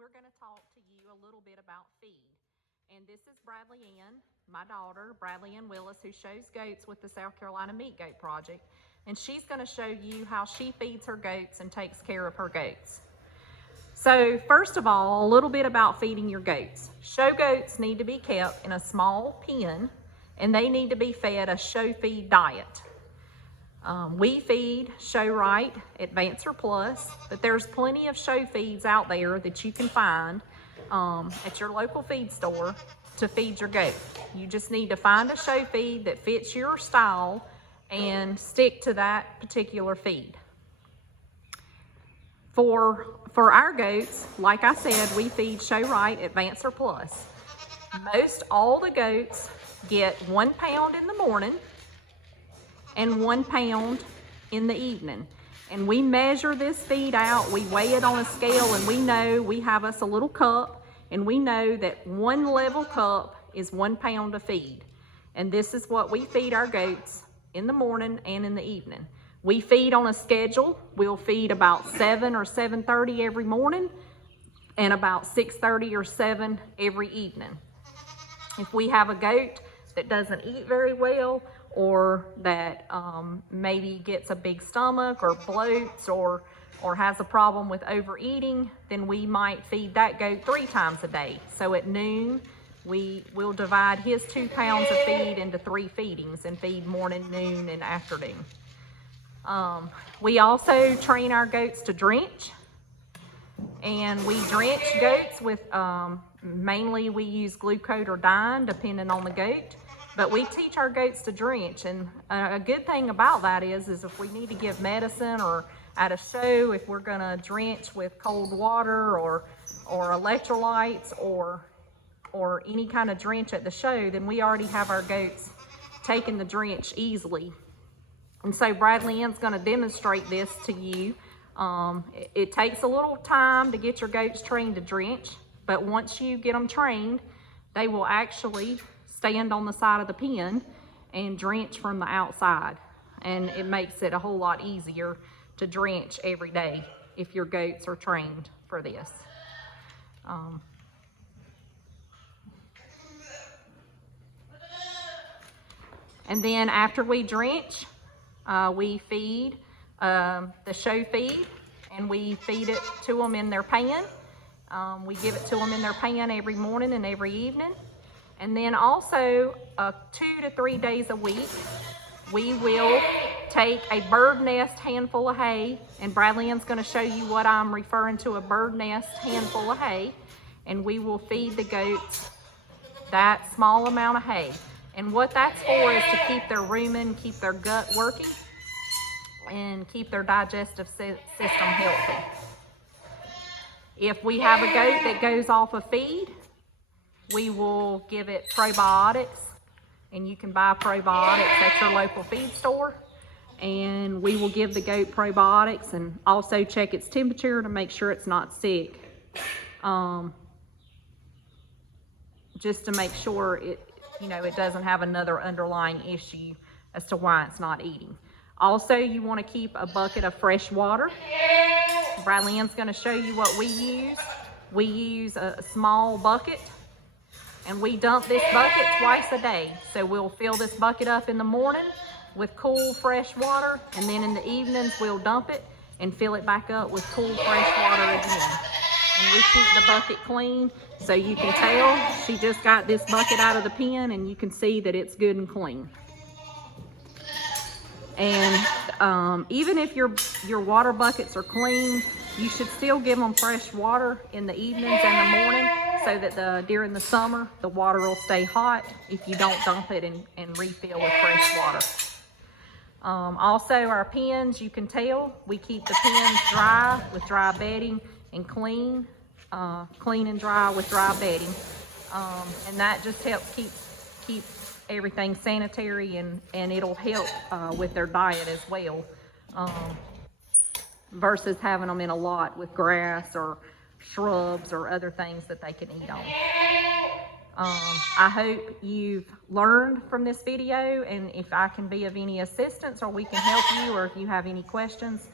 we're going to talk to you a little bit about feed. And this is Bradley Ann, my daughter, Bradley Ann Willis, who shows goats with the South Carolina Meat Goat Project. And she's going to show you how she feeds her goats and takes care of her goats. So first of all, a little bit about feeding your goats. Show goats need to be kept in a small pen, and they need to be fed a show feed diet. We feed Show Right, Advancer Plus, but there's plenty of show feeds out there that you can find at your local feed store to feed your goat. You just need to find a show feed that fits your style and stick to that particular feed. For our goats, like I said, we feed Show Right, Advancer Plus. Most all the goats get 1 pound in the morning and 1 pound in the evening. And we measure this feed out, we weigh it on a scale, and we know we have us a little cup, and we know that 1 level cup is 1 pound of feed. And this is what we feed our goats in the morning and in the evening. We feed on a schedule. We'll feed about 7 or 7:30 every morning and about 6:30 or 7 every evening. If we have a goat that doesn't eat very well, or that maybe gets a big stomach or bloats or has a problem with overeating, then we might feed that goat 3 times a day. So at noon, we will divide his 2 pounds of feed into 3 feedings and feed morning, noon, and afternoon. We also train our goats to drench, and we drench goats with, mainly we use glucodine depending on the goat. But we teach our goats to drench, and a good thing about that is if we need to give medicine or at a show, if we're gonna drench with cold water or electrolytes or any kind of drench at the show, then we already have our goats taking the drench easily. And so Bradley Ann's gonna demonstrate this to you. It takes a little time to get your goats trained to drench, but once you get them trained, they will actually stand on the side of the pen and drench from the outside. And it makes it a whole lot easier to drench every day if your goats are trained for this. And then after we drench, we feed the show feed, and we feed it to them in their pan. We give it to them in their pan every morning and every evening. And then also 2 to 3 days a week, we will take a bird nest handful of hay, and Bradley Ann's going to show you what I'm referring to, a bird nest handful of hay, and we will feed the goats that small amount of hay. And what that's for is to keep their rumen, keep their gut working, and keep their digestive system healthy. If we have a goat that goes off of feed, we will give it probiotics, and you can buy probiotics at your local feed store. And we will give the goat probiotics and also check its temperature to make sure it's not sick. Just to make sure it doesn't have another underlying issue as to why it's not eating. Also, you want to keep a bucket of fresh water. Bradley Ann's going to show you what we use. We use a small bucket, and we dump this bucket twice a day. So we'll fill this bucket up in the morning with cool, fresh water, and then in the evenings we'll dump it and fill it back up with cool, fresh water again. And we keep the bucket clean, so you can tell she just got this bucket out of the pen, and you can see that it's good and clean. And even if your water buckets are clean, you should still give them fresh water in the evenings and the morning, so that during the summer, the water will stay hot if you don't dump it and refill with fresh water. Also, our pens, you can tell, we keep the pens dry with dry bedding and clean and dry with dry bedding. And that just helps keep everything sanitary, and it'll help with their diet as well, versus having them in a lot with grass or shrubs or other things that they can eat on. I hope you've learned from this video, and if I can be of any assistance or we can help you, or if you have any questions,